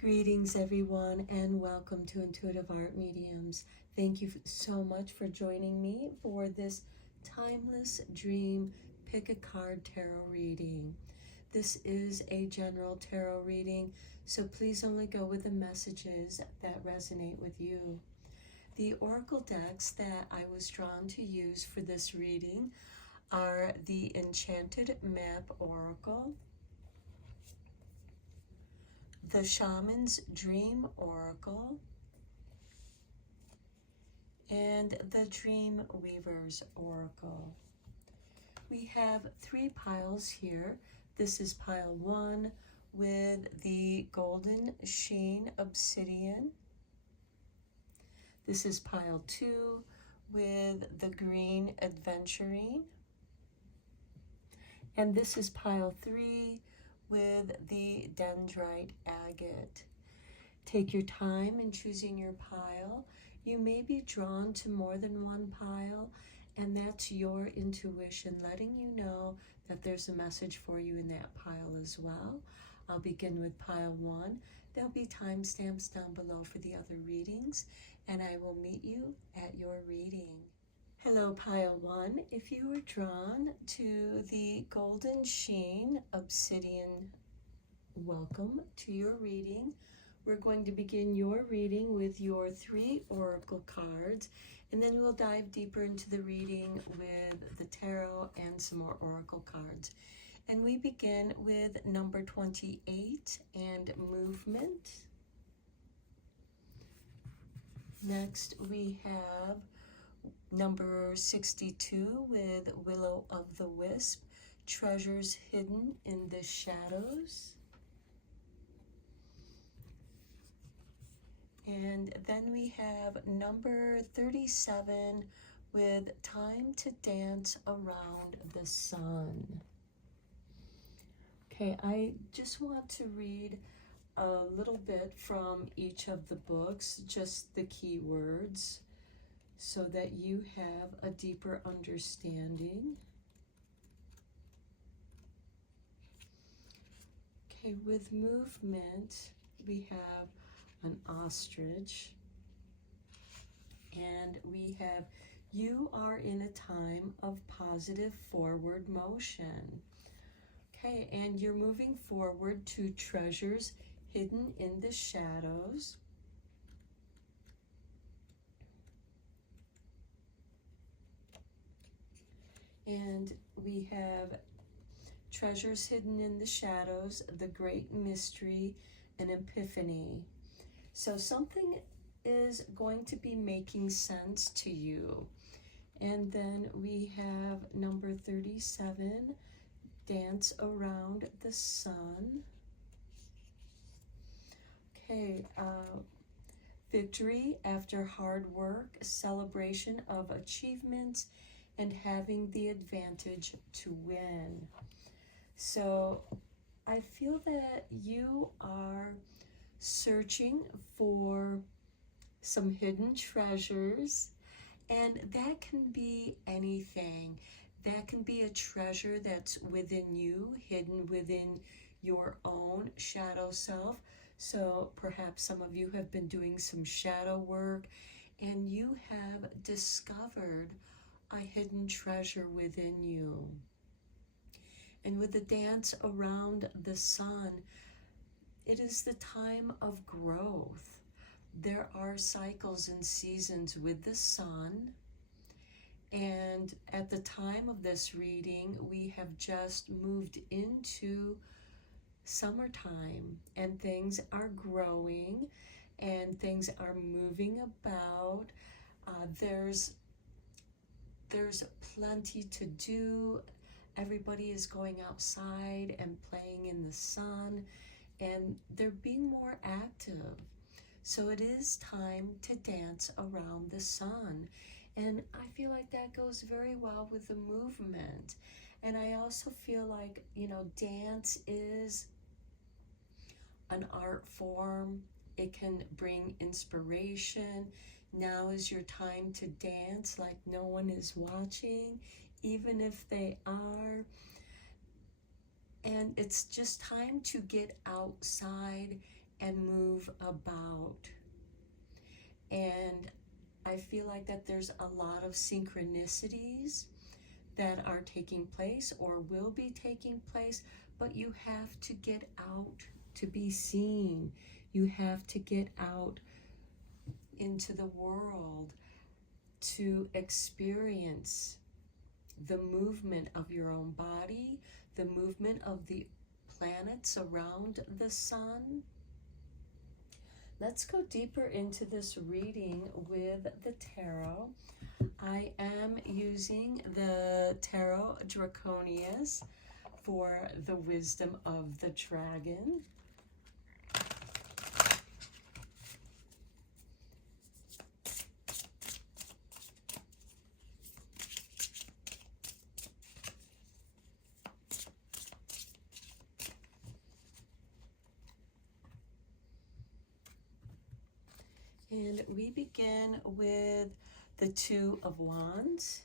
Greetings, everyone, and welcome to Intuitive Art Mediums. Thank you so much for joining me for this Timeless Dream Pick a Card Tarot reading. This is a general tarot reading, so please only go with the messages that resonate with you. The oracle decks that I was drawn to use for this reading are the Enchanted Map Oracle, the Shaman's Dream Oracle, and the Dream Weaver's Oracle. We have 3 piles here. This is pile 1 with the Golden Sheen Obsidian. This is pile 2 with the Green Adventurine. And this is pile 3 with the Dendrite Agate. Take your time in choosing your pile. You may be drawn to more than one pile, and that's your intuition letting you know that there's a message for you in that pile as well. I'll begin with pile 1. There'll be timestamps down below for the other readings, and I will meet you at your reading. Hello, pile 1. If you were drawn to the Golden Sheen Obsidian, welcome to your reading. We're going to begin your reading with your 3 oracle cards, and then we'll dive deeper into the reading with the tarot and some more oracle cards. And we begin with number 28 and movement. Next, we have number 62 with Willow of the Wisp, treasures hidden in the shadows. And then we have number 37 with Time to Dance Around the Sun. Okay, I just want to read a little bit from each of the books, just the keywords, so that you have a deeper understanding. Okay, with movement, we have an ostrich, and we have you are in a time of positive forward motion. Okay, and you're moving forward to treasures hidden in the shadows. And we have treasures hidden in the shadows, the great mystery, and epiphany. So something is going to be making sense to you. And then we have number 37, Dance Around the Sun. Okay, victory after hard work, celebration of achievements, and having the advantage to win. So I feel that you are searching for some hidden treasures, and that can be anything. That can be a treasure that's within you, hidden within your own shadow self. So perhaps some of you have been doing some shadow work, and you have discovered a hidden treasure within you. And with the dance around the sun, it is the time of growth. There are cycles and seasons with the sun. And at the time of this reading, we have just moved into summertime, and things are growing and things are moving about. There's plenty to do. Everybody is going outside and playing in the sun, and they're being more active. So it is time to dance around the sun. And I feel like that goes very well with the movement. And I also feel like, dance is an art form. It can bring inspiration. Now is your time to dance like no one is watching, even if they are. And it's just time to get outside and move about. And I feel like that there's a lot of synchronicities that are taking place or will be taking place, but you have to get out to be seen. You have to get out into the world to experience the movement of your own body, the movement of the planets around the sun. Let's go deeper into this reading with the tarot. I am using the Tarot Draconius for the wisdom of the dragon. And we begin with the Two of Wands,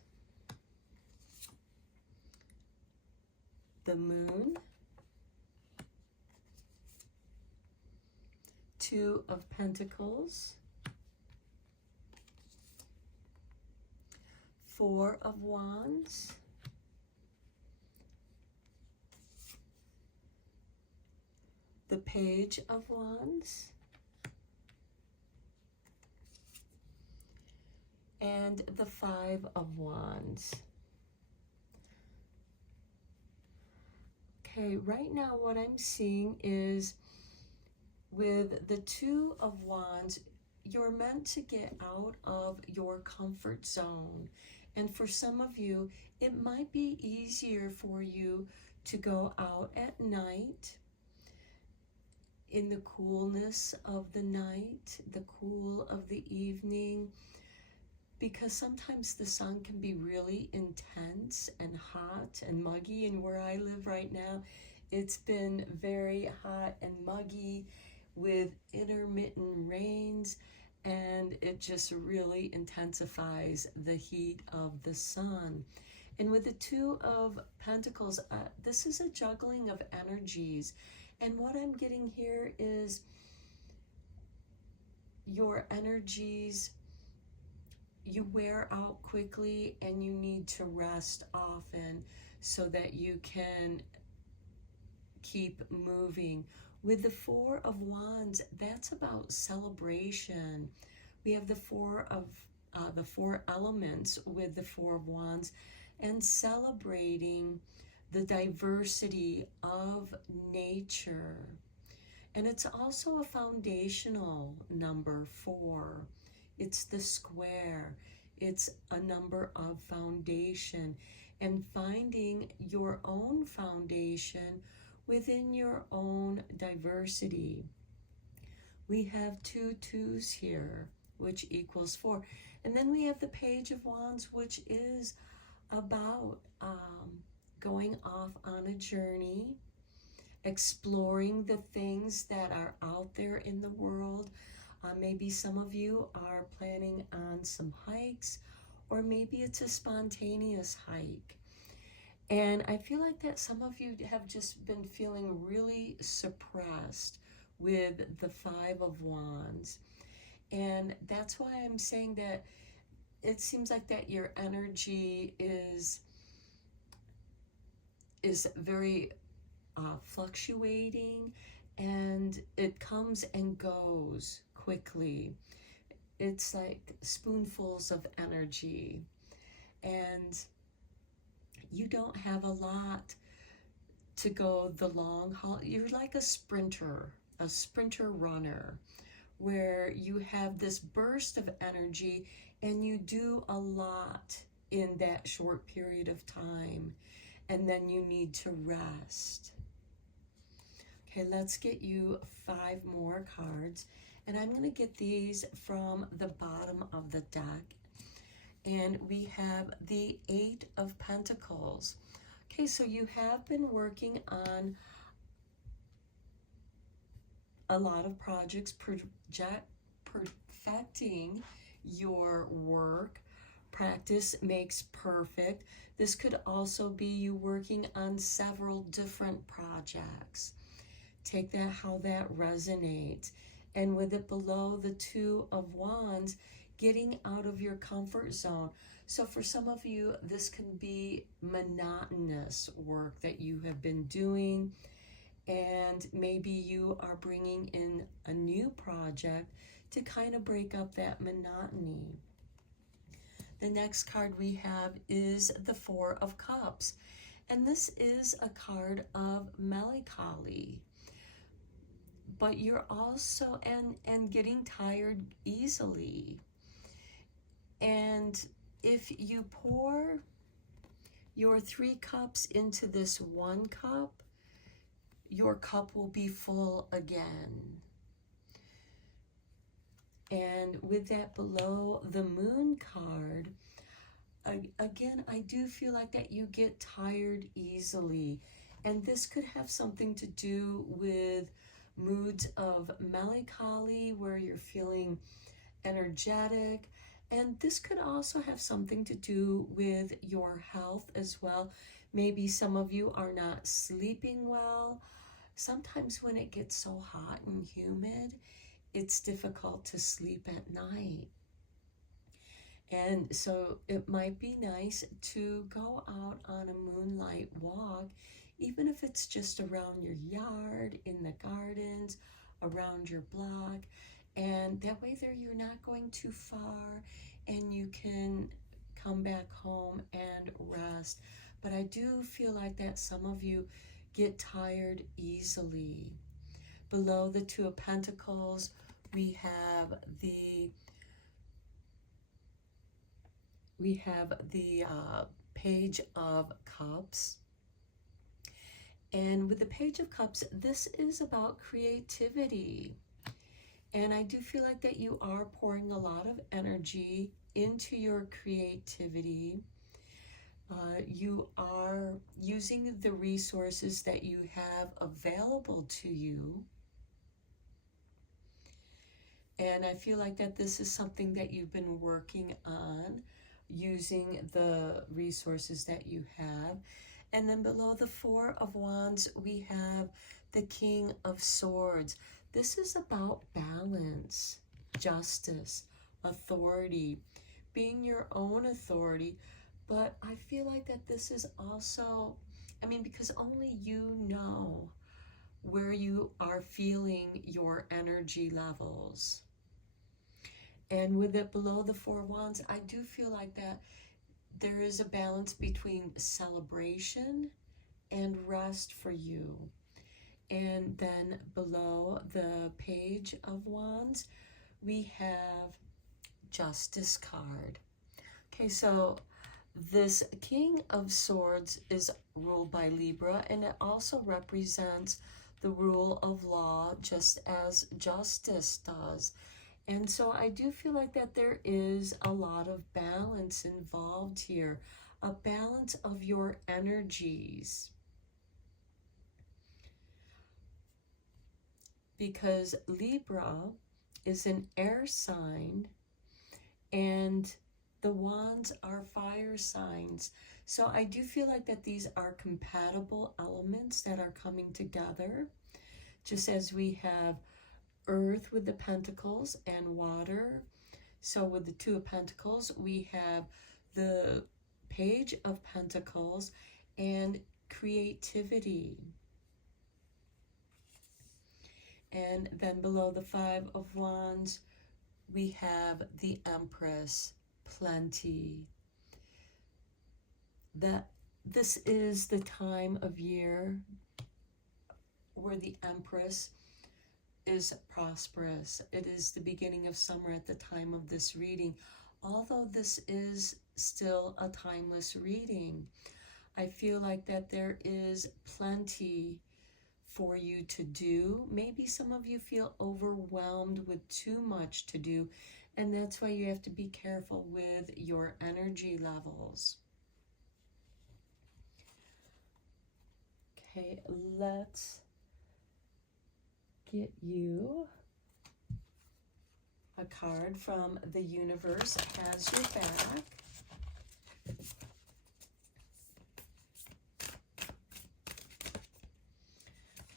the Moon, Two of Pentacles, Four of Wands, the Page of Wands, and the Five of Wands. Okay, right now what I'm seeing is with the Two of Wands, you're meant to get out of your comfort zone. And for some of you, it might be easier for you to go out at night in the coolness of the night, the cool of the evening, because sometimes the sun can be really intense and hot and muggy. And where I live right now, it's been very hot and muggy with intermittent rains, and it just really intensifies the heat of the sun. And with the Two of Pentacles, this is a juggling of energies. And what I'm getting here is your energies, you wear out quickly and you need to rest often so that you can keep moving. With the Four of Wands, that's about celebration. We have the four elements with the Four of Wands, and celebrating the diversity of nature. And it's also a foundational number, 4. It's the square. It's a number of foundation, and finding your own foundation within your own diversity. We have 2 2s here, which equals 4. And then we have the Page of Wands, which is about going off on a journey, exploring the things that are out there in the world. Maybe some of you are planning on some hikes, or maybe it's a spontaneous hike. And I feel like that some of you have just been feeling really suppressed with the Five of Wands. And that's why I'm saying that it seems like that your energy is very fluctuating, and it comes and goes quickly. It's like spoonfuls of energy, and you don't have a lot to go the long haul. You're like a sprinter runner, where you have this burst of energy and you do a lot in that short period of time, and then you need to rest. Okay, let's get you 5 more cards, and I'm going to get these from the bottom of the deck. And we have the 8 of Pentacles. Okay, so you have been working on a lot of projects, perfecting your work. Practice makes perfect. This could also be you working on several different projects. Take that, how that resonates. And with it below the Two of Wands, getting out of your comfort zone. So for some of you, this can be monotonous work that you have been doing, and maybe you are bringing in a new project to kind of break up that monotony. The next card we have is the Four of Cups, and this is a card of melancholy. But you're also, and getting tired easily. And if you pour your 3 cups into this 1 cup, your cup will be full again. And with that below the Moon card, again, I do feel like that you get tired easily. And this could have something to do with moods of melancholy, where you're feeling energetic. And this could also have something to do with your health as well. Maybe some of you are not sleeping well. Sometimes when it gets so hot and humid, it's difficult to sleep at night. And so it might be nice to go out on a moonlight walk, even if it's just around your yard, in the gardens, around your block. And that way there you're not going too far, and you can come back home and rest. But I do feel like that some of you get tired easily. Below the Two of Pentacles, we have the Page of Cups. And with the Page of Cups, this is about creativity. And I do feel like that you are pouring a lot of energy into your creativity. You are using the resources that you have available to you. And I feel like that this is something that you've been working on, using the resources that you have. And then below the Four of Wands, we have the King of Swords. This is about balance, justice, authority, being your own authority. But I feel like that this is also, because only you know where you are feeling your energy levels. And with it below the Four of Wands, I do feel like that there is a balance between celebration and rest for you. And then below the Page of Wands, we have Justice card. Okay, so this King of Swords is ruled by Libra, and it also represents the rule of law, just as Justice does. And so I do feel like that there is a lot of balance involved here, a balance of your energies. Because Libra is an air sign, and the wands are fire signs. So I do feel like that these are compatible elements that are coming together, just as we have Earth with the Pentacles and water. So with the Two of Pentacles, we have the Page of Pentacles and creativity. And then below the Five of Wands, we have the Empress, plenty. This is the time of year where the Empress is prosperous. It is the beginning of summer at the time of this reading. Although this is still a timeless reading, I feel like that there is plenty for you to do. Maybe some of you feel overwhelmed with too much to do, and that's why you have to be careful with your energy levels. Okay, let's get you a card from the universe has your back.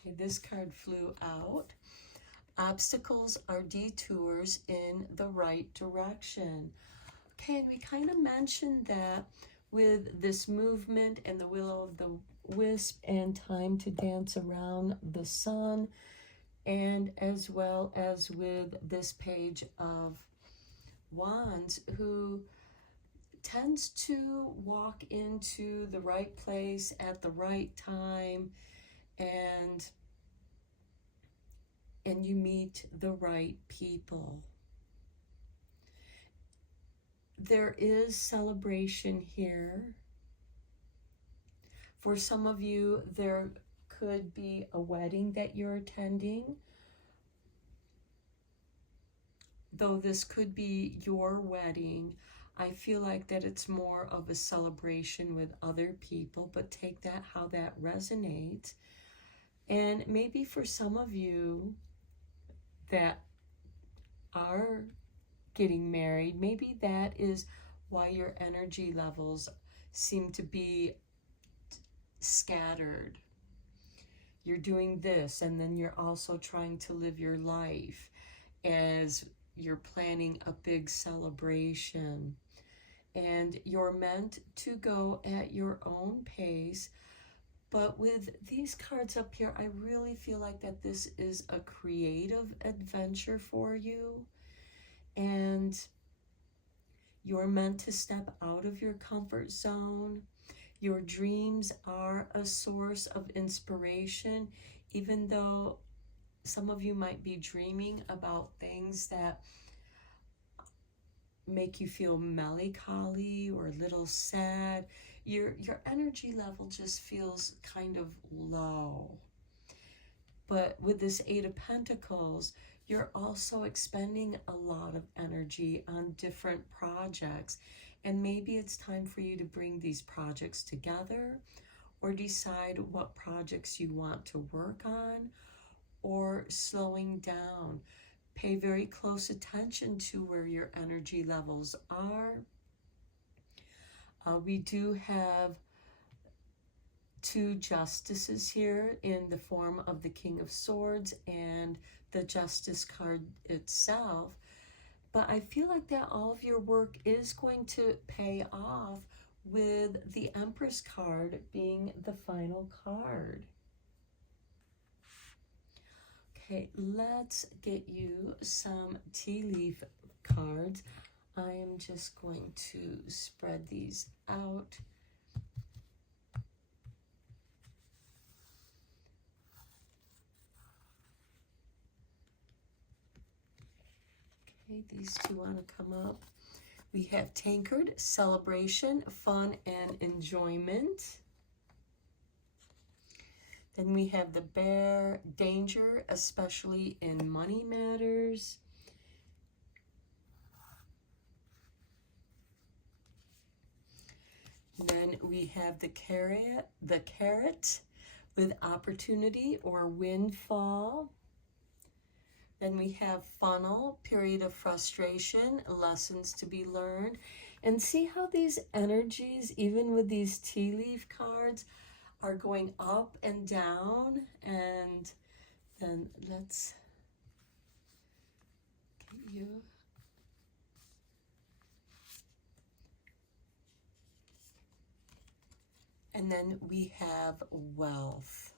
Okay, this card flew out. Obstacles are detours in the right direction. Okay, and we kind of mentioned that with this movement and the will-o'-the-wisp and time to dance around the sun, and as well as with this page of Wands, who tends to walk into the right place at the right time, and you meet the right people. There is celebration here. For some of you, there could be a wedding that you're attending. Though this could be your wedding, I feel like that it's more of a celebration with other people, but take that how that resonates. And maybe for some of you that are getting married, maybe that is why your energy levels seem to be scattered. You're doing this, and then you're also trying to live your life as you're planning a big celebration. And you're meant to go at your own pace. But with these cards up here, I really feel like that this is a creative adventure for you. And you're meant to step out of your comfort zone. Your dreams are a source of inspiration, even though some of you might be dreaming about things that make you feel melancholy or a little sad. Your energy level just feels kind of low. But with this Eight of Pentacles, you're also expending a lot of energy on different projects. And maybe it's time for you to bring these projects together, or decide what projects you want to work on, or slowing down. Pay very close attention to where your energy levels are. We do have two justices here in the form of the King of Swords and the Justice card itself. But I feel like that all of your work is going to pay off, with the Empress card being the final card. Okay, let's get you some tea leaf cards. I am just going to spread these out. Okay, these two want to come up. We have Tankard, celebration, fun, and enjoyment. Then we have the Bear, danger, especially in money matters. Then we have the carrot with opportunity or windfall. Then we have funnel, period of frustration, lessons to be learned. And see how these energies, even with these tea leaf cards, are going up and down. And then let's get you. And then we have wealth.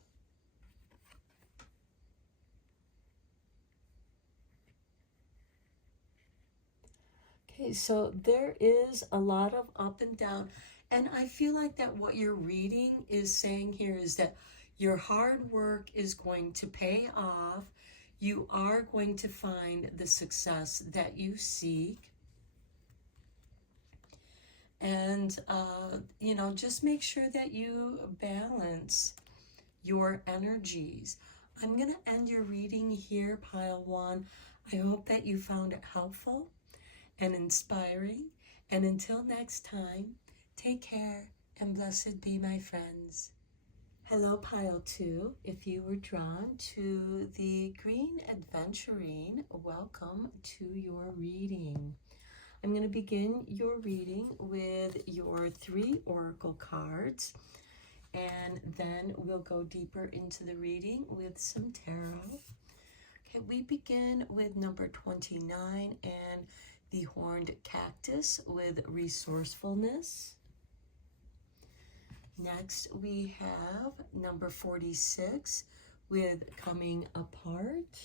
Okay, so there is a lot of up and down. And I feel like that what you're reading is saying here is that your hard work is going to pay off. You are going to find the success that you seek. And, you know, just make sure that you balance your energies. I'm going to end your reading here, Pile 1. I hope that you found it helpful and inspiring. And until next time, take care and blessed be, my friends. Hello, Pile 2. If you were drawn to the Green Adventurine, welcome to your reading. I'm going to begin your reading with your 3 oracle cards. and then we'll go deeper into the reading with some tarot. Okay, we begin with number 29 and the horned cactus with resourcefulness. Next, we have number 46 with coming apart.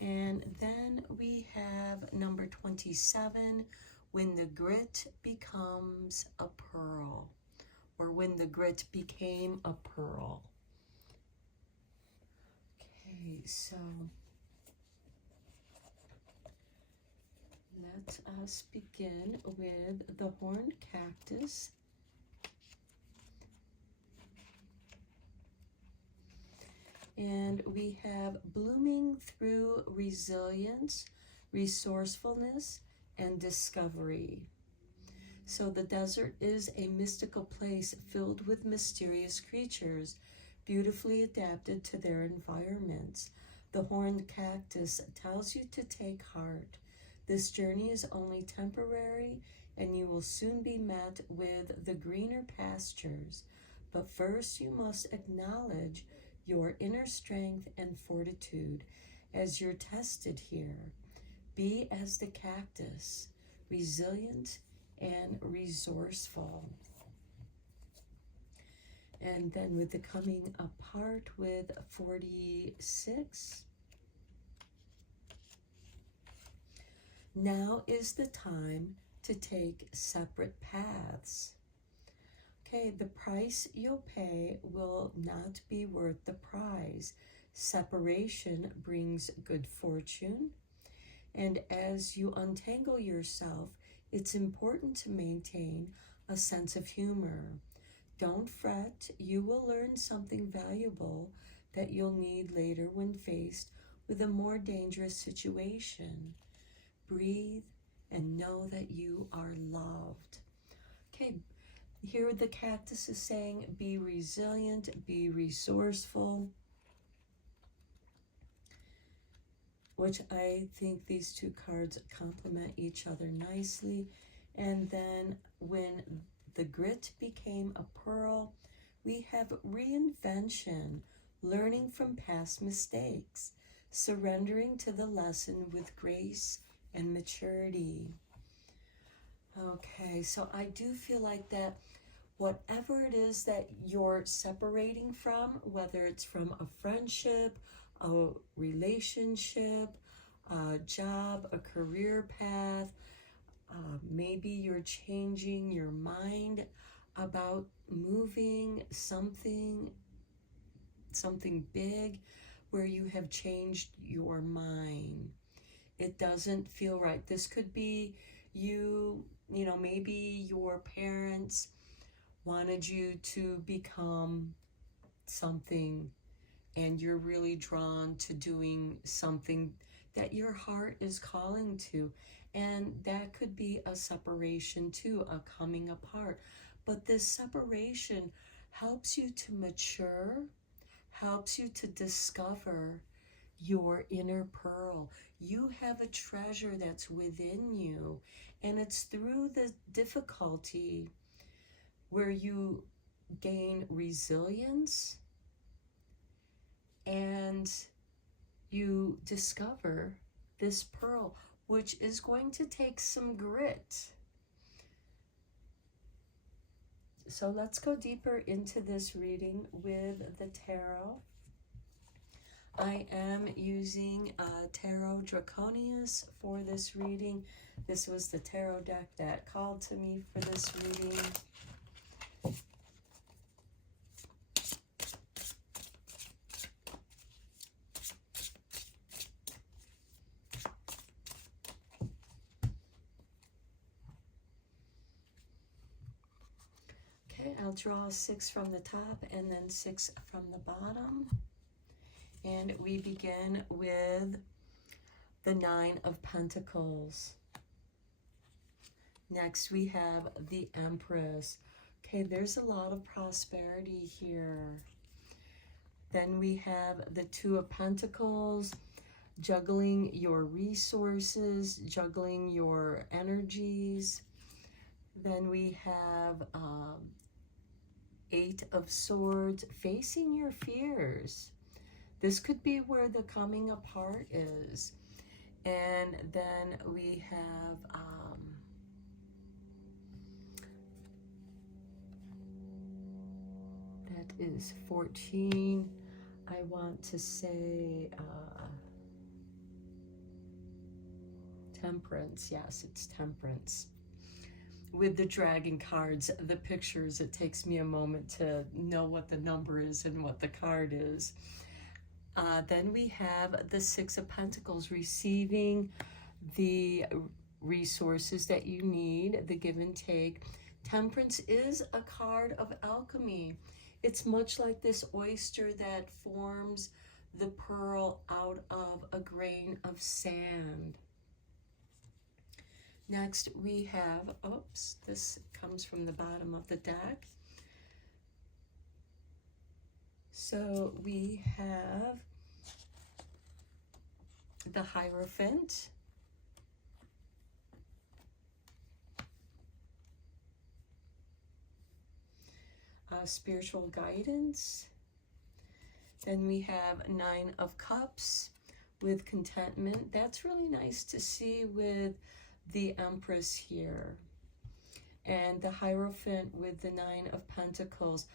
And then we have number 27, when the grit becomes a pearl, or when the grit became a pearl. Okay, so let us begin with the horned cactus. And we have blooming through resilience, resourcefulness, and discovery. So the desert is a mystical place filled with mysterious creatures, beautifully adapted to their environments. The horned cactus tells you to take heart. This journey is only temporary, and you will soon be met with the greener pastures. But first you must acknowledge your inner strength and fortitude as you're tested here. Be as the cactus, resilient and resourceful. And then with the coming apart with 46, now is the time to take separate paths. Okay, the price you'll pay will not be worth the prize. Separation brings good fortune. And as you untangle yourself, it's important to maintain a sense of humor. Don't fret, you will learn something valuable that you'll need later when faced with a more dangerous situation. Breathe and know that you are loved. Okay. Here the cactus is saying, be resilient, be resourceful, which I think these two cards complement each other nicely. And then when the grit became a pearl, we have reinvention, learning from past mistakes, surrendering to the lesson with grace and maturity. Okay, so I do feel like that whatever it is that you're separating from, whether it's from a friendship, a relationship, a job, a career path, maybe you're changing your mind about moving something big where you have changed your mind. It doesn't feel right. This could be you know, maybe your parents wanted you to become something and you're really drawn to doing something that your heart is calling to. And that could be a separation too, a coming apart. But this separation helps you to mature, helps you to discover your inner pearl. You have a treasure that's within you, and it's through the difficulty where you gain resilience and you discover this pearl, which is going to take some grit. So let's go deeper into this reading with the tarot. I am using Tarot Draconius for this reading. This was the tarot deck that called to me for this reading. Okay, I'll draw 6 from the top and then 6 from the bottom. And we begin with the 9 of Pentacles. Next, we have the Empress. Okay, there's a lot of prosperity here. Then we have the 2 of Pentacles, juggling your resources, juggling your energies. Then we have Eight of Swords, facing your fears. This could be where the coming apart is. And then we have that is 14. I want to say Temperance. Yes, it's Temperance. With the dragon cards, the pictures, it takes me a moment to know what the number is and what the card is. Then we have the Six of Pentacles, receiving the resources that you need, the give and take. Temperance is a card of alchemy. It's much like this oyster that forms the pearl out of a grain of sand. Next we have, oops, this comes from the bottom of the deck. So we have the Hierophant, spiritual guidance. Then we have Nine of Cups with contentment. That's really nice to see with the Empress here. And the Hierophant with the Nine of Pentacles.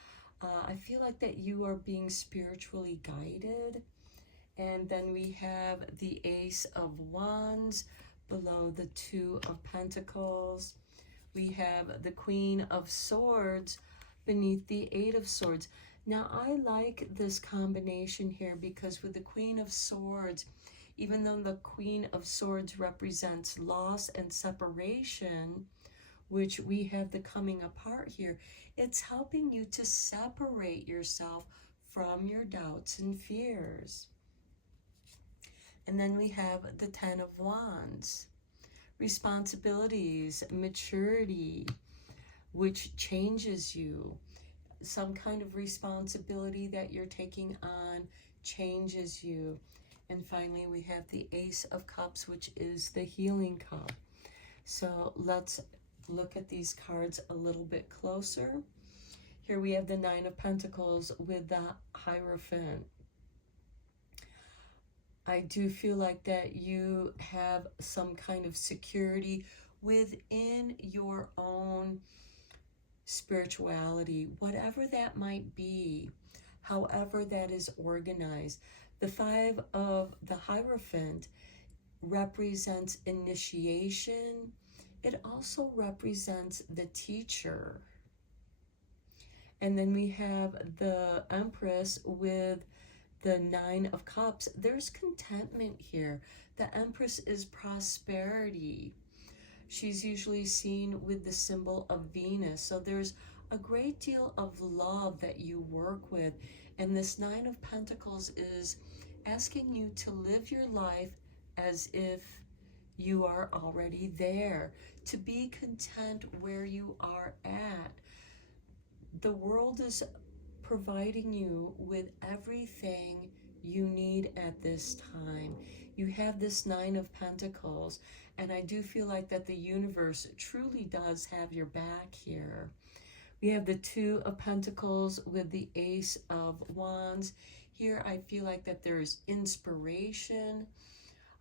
I feel like that you are being spiritually guided. And then we have the Ace of Wands below the Two of Pentacles. We have the Queen of Swords beneath the Eight of Swords. Now, I like this combination here because with the Queen of Swords, even though the Queen of Swords represents loss and separation, which we have the coming apart here, it's helping you to separate yourself from your doubts and fears. And then we have the Ten of Wands, responsibilities, maturity, which changes you. Some kind of responsibility that you're taking on changes you. And finally, we have the Ace of Cups, which is the Healing Cup. So let's look at these cards a little bit closer. Here we have the Nine of Pentacles with the Hierophant. I do feel like that you have some kind of security within your own spirituality, whatever that might be, however that is organized. The Five of the Hierophant represents initiation. It also represents the teacher. And then we have the Empress with the Nine of Cups. There's contentment here. The Empress is prosperity. She's usually seen with the symbol of Venus. So there's a great deal of love that you work with. And this Nine of Pentacles is asking you to live your life as if you are already there, to be content where you are at. The world is providing you with everything you need at this time. You have this Nine of Pentacles, and I do feel like that the universe truly does have your back here. We have the Two of Pentacles with the Ace of Wands. Here I feel like that there's inspiration,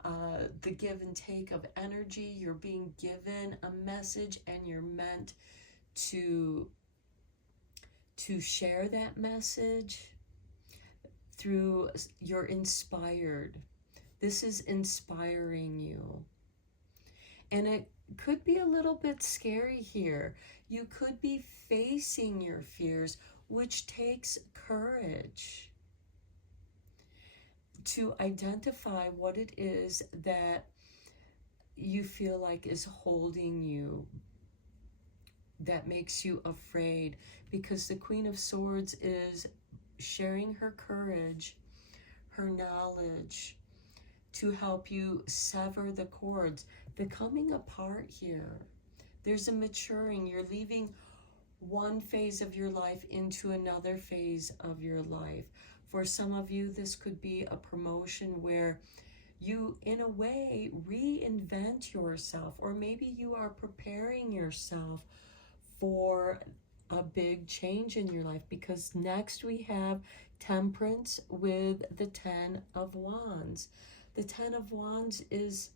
the give and take of energy. You're being given a message and you're meant to share that message through, you're inspired. This is inspiring you. And it could be a little bit scary here. You could be facing your fears, which takes courage to identify what it is that you feel like is holding you, that makes you afraid, because the Queen of Swords is sharing her courage, her knowledge, to help you sever the cords. The coming apart here, there's a maturing. You're leaving one phase of your life into another phase of your life. For some of you, this could be a promotion where you, in a way, reinvent yourself, or maybe you are preparing yourself for a big change in your life, because next we have Temperance with the Ten of Wands. The Ten of Wands is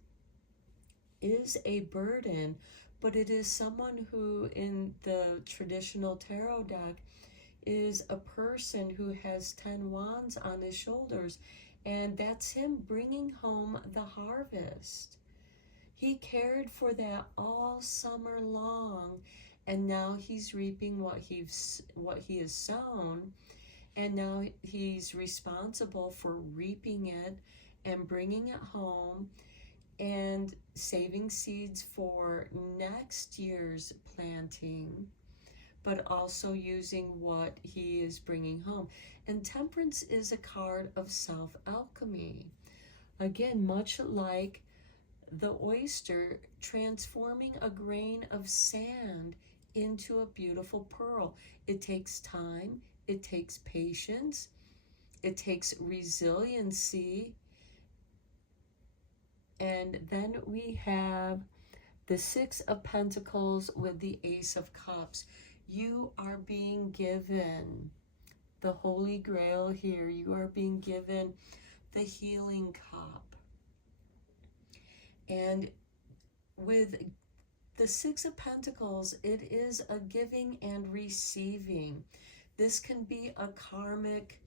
a burden, but it is someone who in the traditional tarot deck is a person who has 10 wands on his shoulders, and that's him bringing home the harvest. He cared for that all summer long, and now he's reaping what he has sown, and now he's responsible for reaping it and bringing it home and saving seeds for next year's planting, but also using what he is bringing home. And Temperance is a card of self-alchemy. Again, much like the oyster transforming a grain of sand into a beautiful pearl. It takes time, it takes patience, it takes resiliency. And then we have the Six of Pentacles with the Ace of Cups. You are being given the Holy Grail here. You are being given the Healing Cup. And with the Six of Pentacles, it is a giving and receiving. This can be a karmic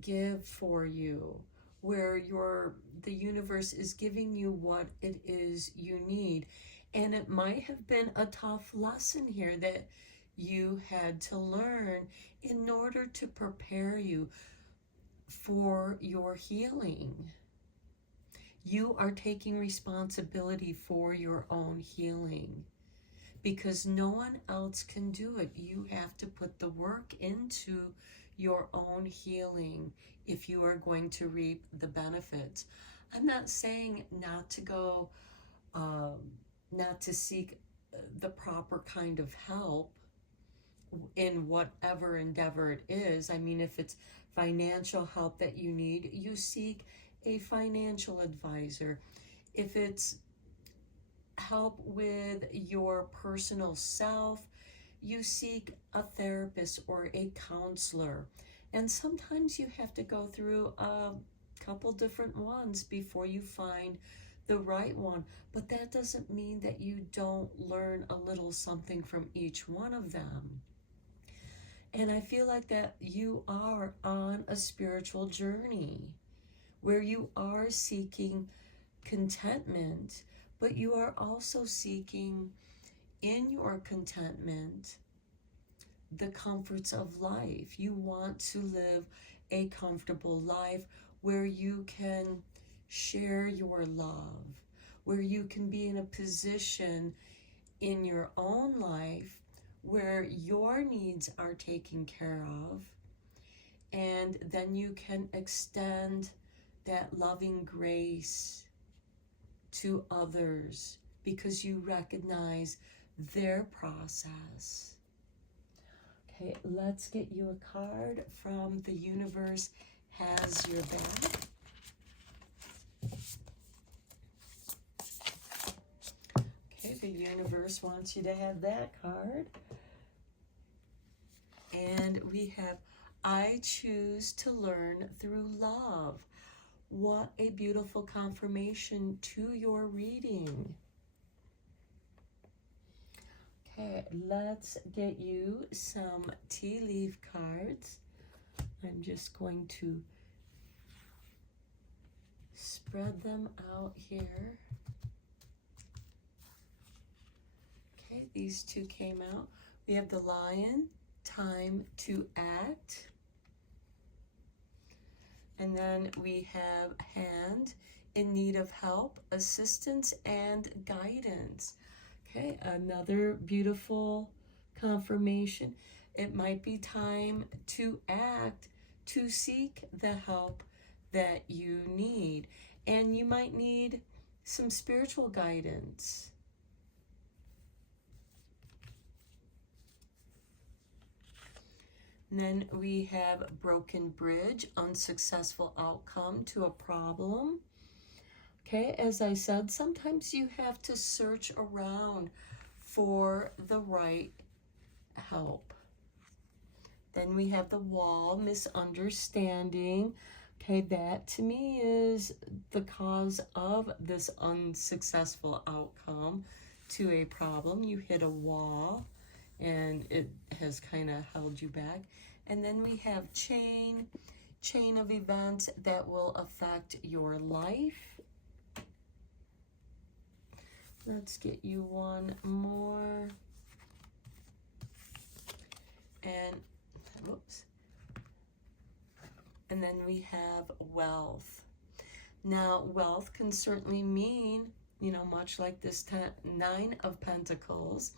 give for you, where the universe is giving you what it is you need. And it might have been a tough lesson here that you had to learn in order to prepare you for your healing. You are taking responsibility for your own healing, because no one else can do it. You have to put the work into your own healing if you are going to reap the benefits. I'm not saying not to go, not to seek the proper kind of help in whatever endeavor it is. I mean, if it's financial help that you need, you seek a financial advisor. If it's help with your personal self, you seek a therapist or a counselor. And sometimes you have to go through a couple different ones before you find the right one. But that doesn't mean that you don't learn a little something from each one of them. And I feel like that you are on a spiritual journey where you are seeking contentment, but you are also seeking in your contentment the comforts of life. You want to live a comfortable life where you can share your love, where you can be in a position in your own life where your needs are taken care of, and then you can extend that loving grace to others because you recognize their process. Okay, let's get you a card from The Universe Has Your Back. Okay, the universe wants you to have that card. And we have, I choose to learn through love. What a beautiful confirmation to your reading. Okay, let's get you some tea leaf cards. I'm just going to spread them out here. Okay, these two came out. We have the Lion, time to act. And then we have Hand, in need of help, assistance, and guidance. Okay, another beautiful confirmation. It might be time to act, to seek the help that you need. And you might need some spiritual guidance. And then we have broken bridge, unsuccessful outcome to a problem. Okay, as I said, sometimes you have to search around for the right help. Then we have the wall, misunderstanding. Okay, that to me is the cause of this unsuccessful outcome to a problem. You hit a wall and it has kind of held you back. And then we have chain of events that will affect your life. Let's get you one more. And whoops. And then we have wealth. Now, wealth can certainly mean, much like this Nine of Pentacles,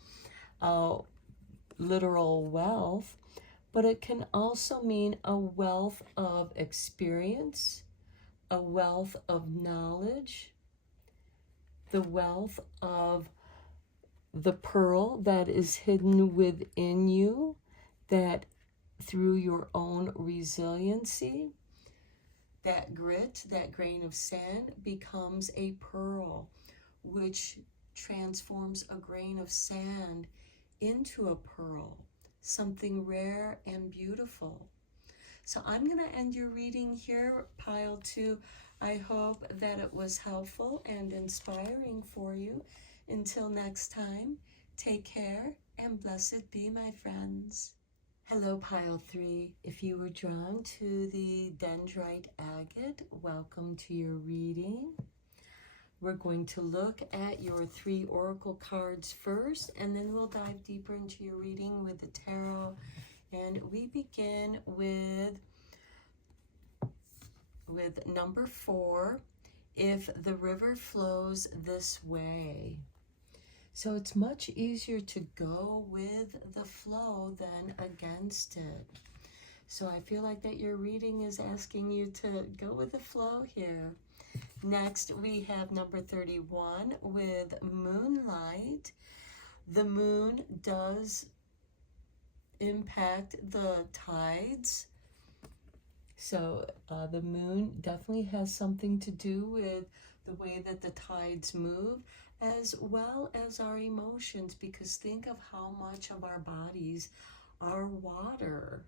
literal wealth, but it can also mean a wealth of experience, a wealth of knowledge, the wealth of the pearl that is hidden within you, that through your own resiliency, that grit, that grain of sand becomes a pearl, which transforms a grain of sand into a pearl, something rare and beautiful. So I'm going to end your reading here, Pile 2. I hope that it was helpful and inspiring for you. Until next time, take care and blessed be, my friends. Hello, Pile 3. If you were drawn to the dendrite agate, welcome to your reading. We're going to look at your 3 oracle cards first, and then we'll dive deeper into your reading with the tarot. And we begin with number 4, if the river flows this way. So it's much easier to go with the flow than against it. So I feel like that your reading is asking you to go with the flow here. Next, we have number 31 with moonlight. The moon does impact the tides. So the moon definitely has something to do with the way that the tides move, as well as our emotions, because think of how much of our bodies are water.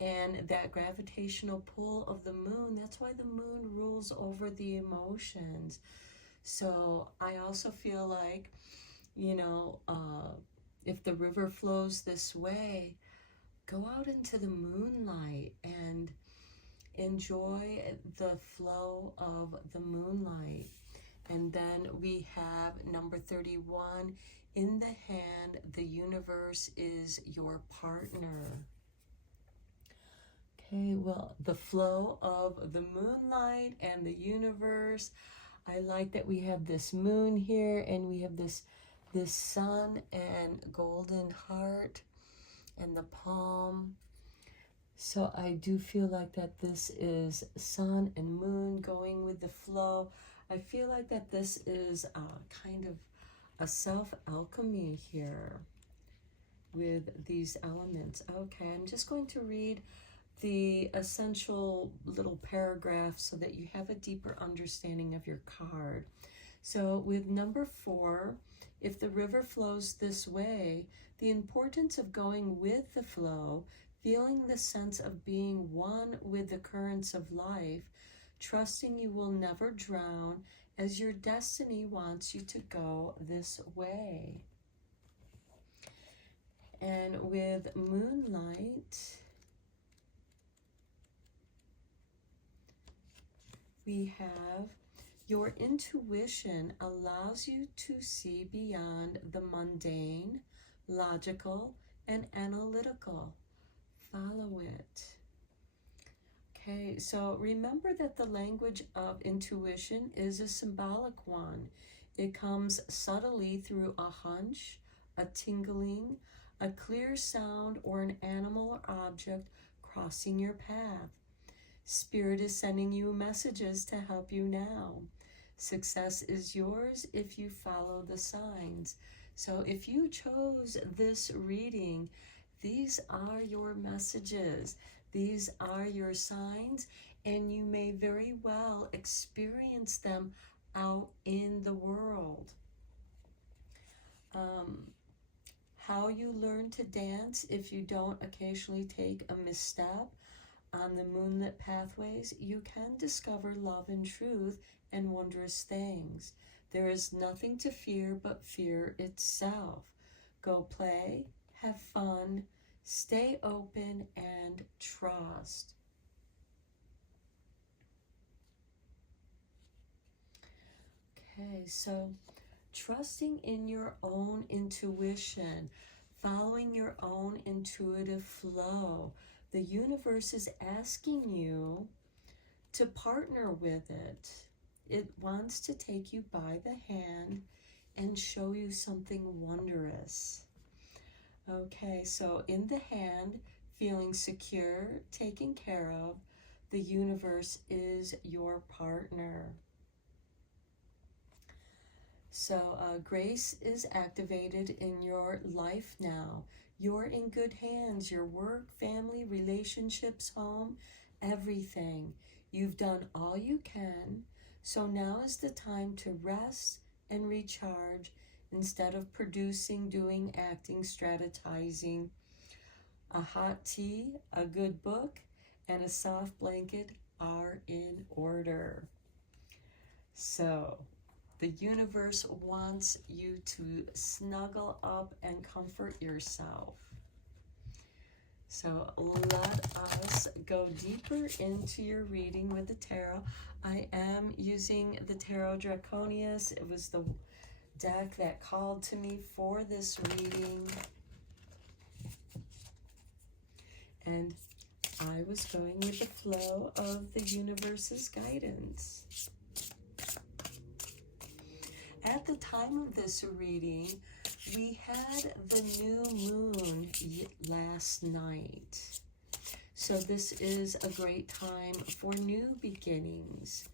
And that gravitational pull of the moon, that's why the moon rules over the emotions. So I also feel like, if the river flows this way, go out into the moonlight and enjoy the flow of the moonlight. And then we have number 31, in the hand, the universe is your partner. Okay, well, the flow of the moonlight and the universe. I like that we have this moon here, and we have this sun and golden heart and the palm. So I do feel like that this is sun and moon going with the flow. I feel like that this is kind of a self-alchemy here with these elements. Okay, I'm just going to read the essential little paragraph so that you have a deeper understanding of your card. So with number 4, if the river flows this way, the importance of going with the flow, feeling the sense of being one with the currents of life, trusting you will never drown as your destiny wants you to go this way. And with moonlight, we have your intuition allows you to see beyond the mundane, logical, and analytical. Follow it. Okay, so remember that the language of intuition is a symbolic one. It comes subtly through a hunch, a tingling, a clear sound, or an animal or object crossing your path. Spirit is sending you messages to help you now. Success is yours if you follow the signs. So if you chose this reading, these are your messages. These are your signs, and you may very well experience them out in the world. how you learn to dance if you don't occasionally take a misstep on the moonlit pathways, you can discover love and truth and wondrous things. There is nothing to fear but fear itself. Go play, have fun, stay open, and trust. Okay, so trusting in your own intuition, following your own intuitive flow. The universe is asking you to partner with it. It wants to take you by the hand and show you something wondrous. Okay, so in the hand, feeling secure, taken care of, the universe is your partner. So grace is activated in your life now. You're in good hands. Your work, family, relationships, home, everything. You've done all you can. So now is the time to rest and recharge instead of producing, doing, acting, strategizing. A hot tea, a good book, and a soft blanket are in order. So the universe wants you to snuggle up and comfort yourself. So let us go deeper into your reading with the tarot. I am using the Tarot Draconius. It was the deck that called to me for this reading. And I was going with the flow of the universe's guidance. At the time of this reading, we had the new moon last night. So this is a great time for new beginnings,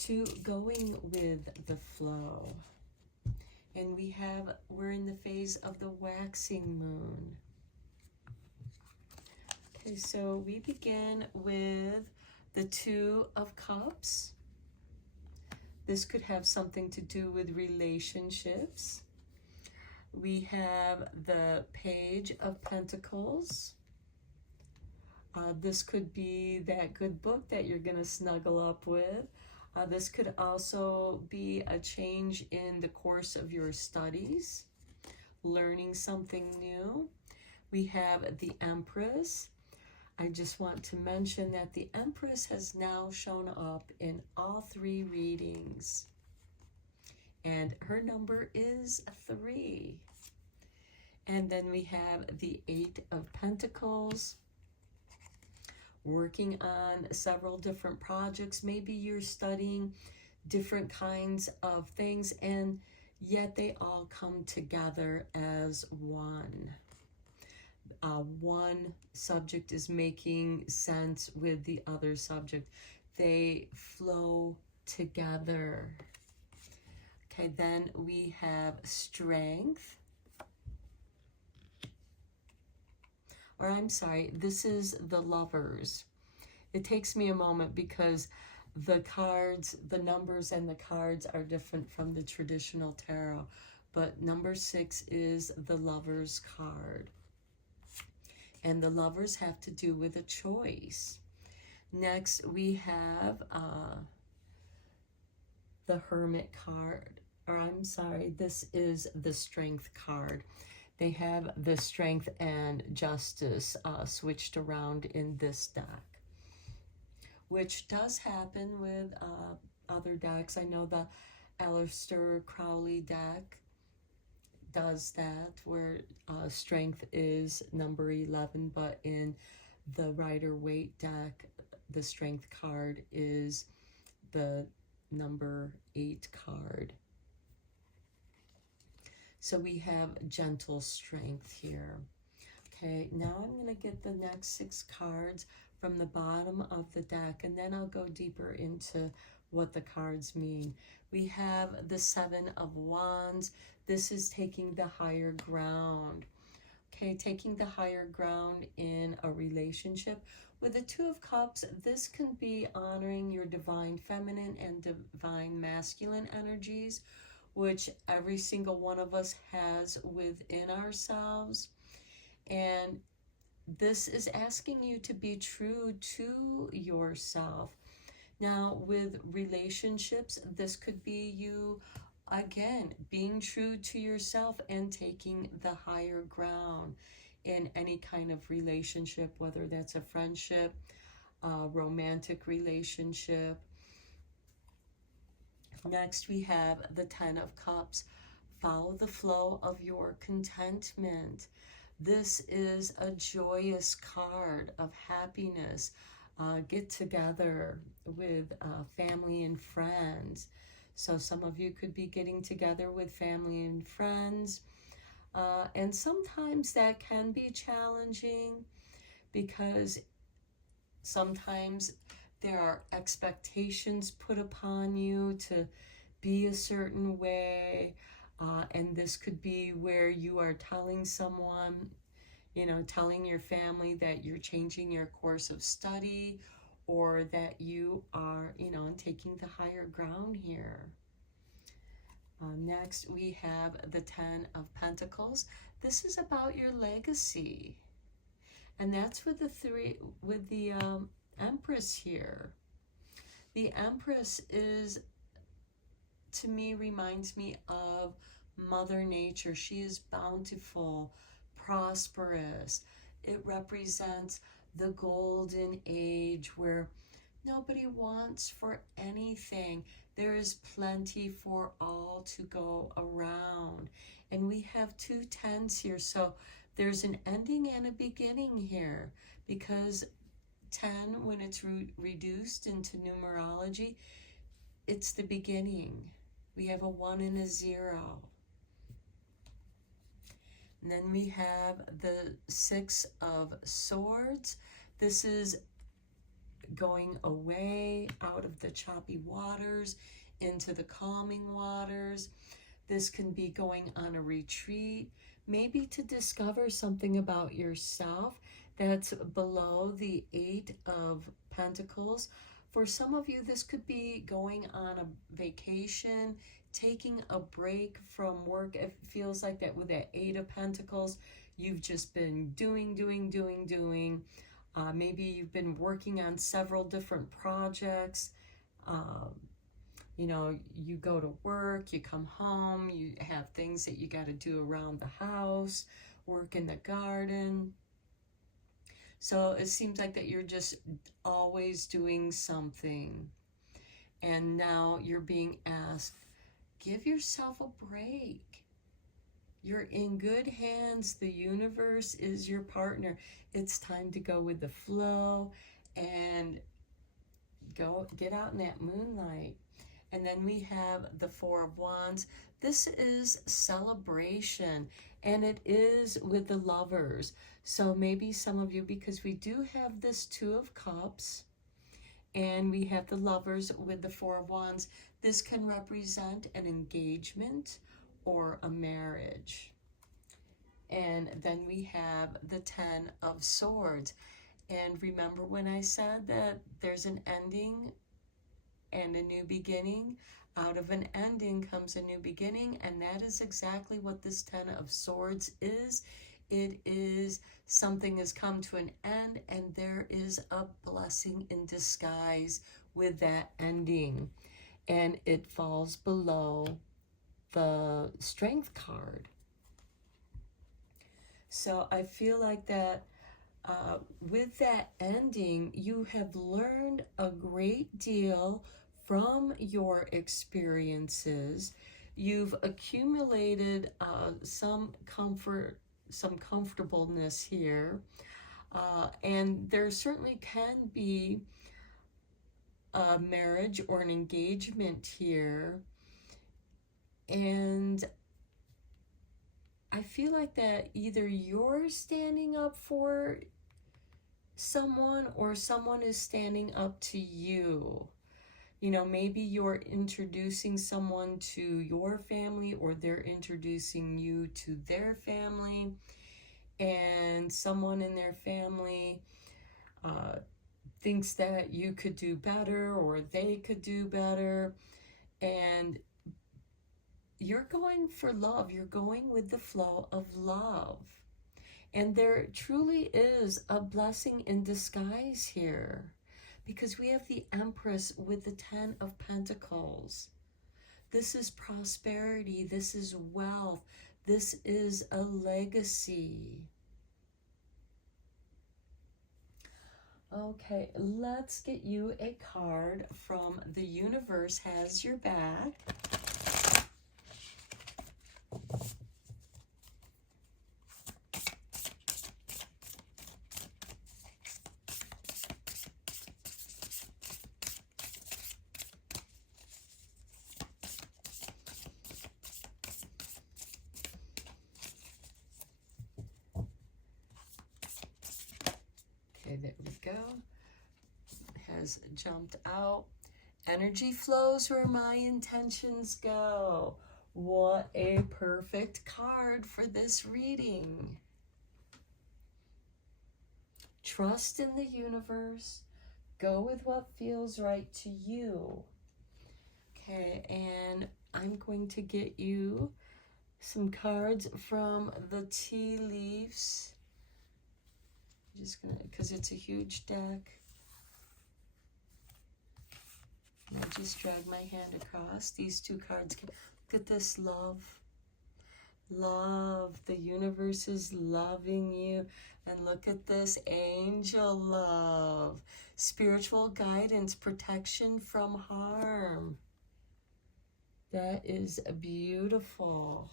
to going with the flow. And we're in the phase of the waxing moon. Okay, so we begin with the Two of Cups. This could have something to do with relationships. We have the Page of Pentacles. This could be that good book that you're going to snuggle up with. This could also be a change in the course of your studies, learning something new. We have the Empress. I just want to mention that the Empress has now shown up in all three readings. And her number is 3. And then we have the Eight of Pentacles. Working on several different projects. Maybe you're studying different kinds of things, and yet they all come together as one. One subject is making sense with the other subject. They flow together. Okay, then we have Strength. Or I'm sorry, this is the Lovers. It takes me a moment because the cards, the numbers and the cards are different from the traditional tarot. But number 6 is the Lovers card. And the Lovers have to do with a choice. Next, we have the Hermit card. Or I'm sorry, this is the Strength card. They have the Strength and Justice switched around in this deck, which does happen with other decks. I know the Aleister Crowley deck does that, where Strength is number 11, but in the Rider-Waite deck, the Strength card is the number 8 card. So we have Gentle Strength here. Okay, now I'm going to get the next 6 cards from the bottom of the deck, and then I'll go deeper into what the cards mean. We have the 7 of Wands. This is taking the higher ground. Okay, taking the higher ground in a relationship. With the 2 of Cups, this can be honoring your divine feminine and divine masculine energies, which every single one of us has within ourselves. And this is asking you to be true to yourself. Now, with relationships, this could be you, again, being true to yourself and taking the higher ground in any kind of relationship, whether that's a friendship, a romantic relationship. Next, we have the Ten of Cups. Follow the flow of your contentment. This is a joyous card of happiness. Get together with family and friends. So some of you could be getting together with family and friends. And sometimes that can be challenging because sometimes there are expectations put upon you to be a certain way. And this could be where you are telling someone, telling your family that you're changing your course of study, or that you are, taking the higher ground here. Next, we have the Ten of Pentacles. This is about your legacy. And that's with the Empress here. The Empress to me, reminds me of Mother Nature. She is bountiful, prosperous. It represents the golden age where nobody wants for anything. There is plenty for all to go around. And we have 2 tens here. So there's an ending and a beginning here, because 10, when it's reduced into numerology, it's the beginning. We have a 1 and a 0. And then we have the 6 of Swords. This is going away out of the choppy waters into the calming waters. This can be going on a retreat, maybe to discover something about yourself that's below the 8 of Pentacles. For some of you, this could be going on a vacation, taking a break from work. It feels like that with that 8 of Pentacles, you've just been doing. Maybe you've been working on several different projects. You go to work, you come home, you have things that you got to do around the house, work in the garden. So it seems like that you're just always doing something. And now you're being asked, give yourself a break. You're in good hands. The universe is your partner. It's time to go with the flow and go get out in that moonlight. And then we have the 4 of Wands. This is celebration, and it is with the Lovers. So maybe some of you, because we do have this 2 of Cups, and we have the Lovers with the 4 of Wands, this can represent an engagement or a marriage. And then we have the 10 of Swords. And remember when I said that there's an ending and a new beginning? Out of an ending comes a new beginning, and that is exactly what this 10 of Swords is. It is something has come to an end, and there is a blessing in disguise with that ending. And it falls below the Strength card. So I feel like that with that ending, you have learned a great deal from your experiences. You've accumulated some comfort, some comfortableness here. And there certainly can be a marriage or an engagement here. And I feel like that either you're standing up for someone or someone is standing up to you. Maybe you're introducing someone to your family, or they're introducing you to their family, and someone in their family thinks that you could do better or they could do better. And you're going for love. You're going with the flow of love. And there truly is a blessing in disguise here, because we have the Empress with the 10 of Pentacles. This is prosperity. This is wealth. This is a legacy. Okay, let's get you a card from The Universe Has Your Back. Okay, there we go. Has jumped out. Energy flows where my intentions go. What a perfect card for this reading. Trust in the universe. Go with what feels right to you. Okay, and I'm going to get you some cards from the tea leaves. I'm just gonna, because it's a huge deck. And I just drag my hand across. These two cards. Look at this, love. Love. The universe is loving you. And look at this, angel love. Spiritual guidance, protection from harm. That is beautiful.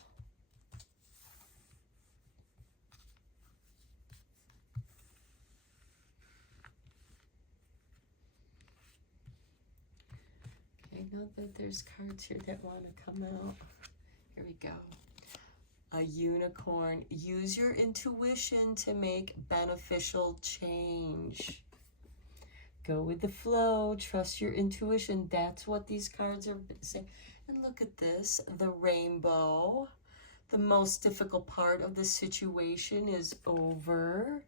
Okay, I know that there's cards here that want to come out. Here we go. A unicorn. Use your intuition to make beneficial change. Go with the flow. Trust your intuition. That's what these cards are saying. And look at this, the rainbow. The most difficult part of the situation is over.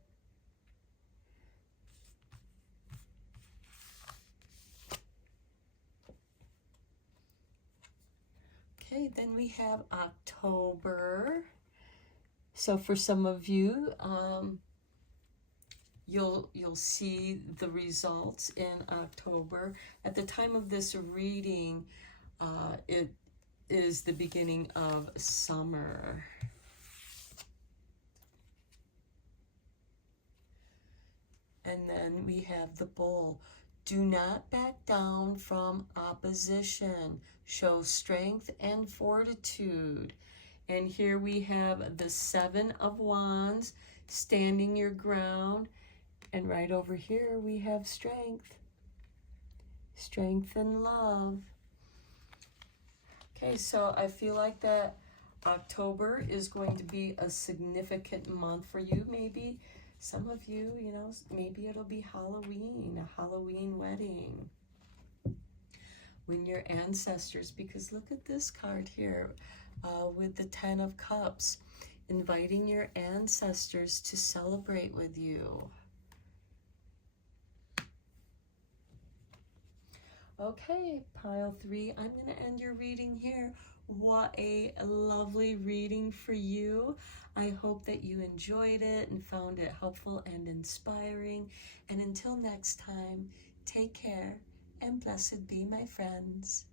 Okay, then we have October. So for some of you, you'll see the results in October. At the time of this reading, it is the beginning of summer. And then we have the Bull. Do not back down from opposition. Show strength and fortitude. And here we have the Seven of Wands, standing your ground. And right over here we have strength. Strength and love. Okay, so I feel like that October is going to be a significant month for you. Maybe some of you, you know, maybe it'll be Halloween, a Halloween wedding. When your ancestors, because look at this card here with the 10 of Cups, inviting your ancestors to celebrate with you. Okay, pile 3, I'm going to end your reading here. What a lovely reading for you. I hope that you enjoyed it and found it helpful and inspiring. And until next time, take care and blessed be, my friends.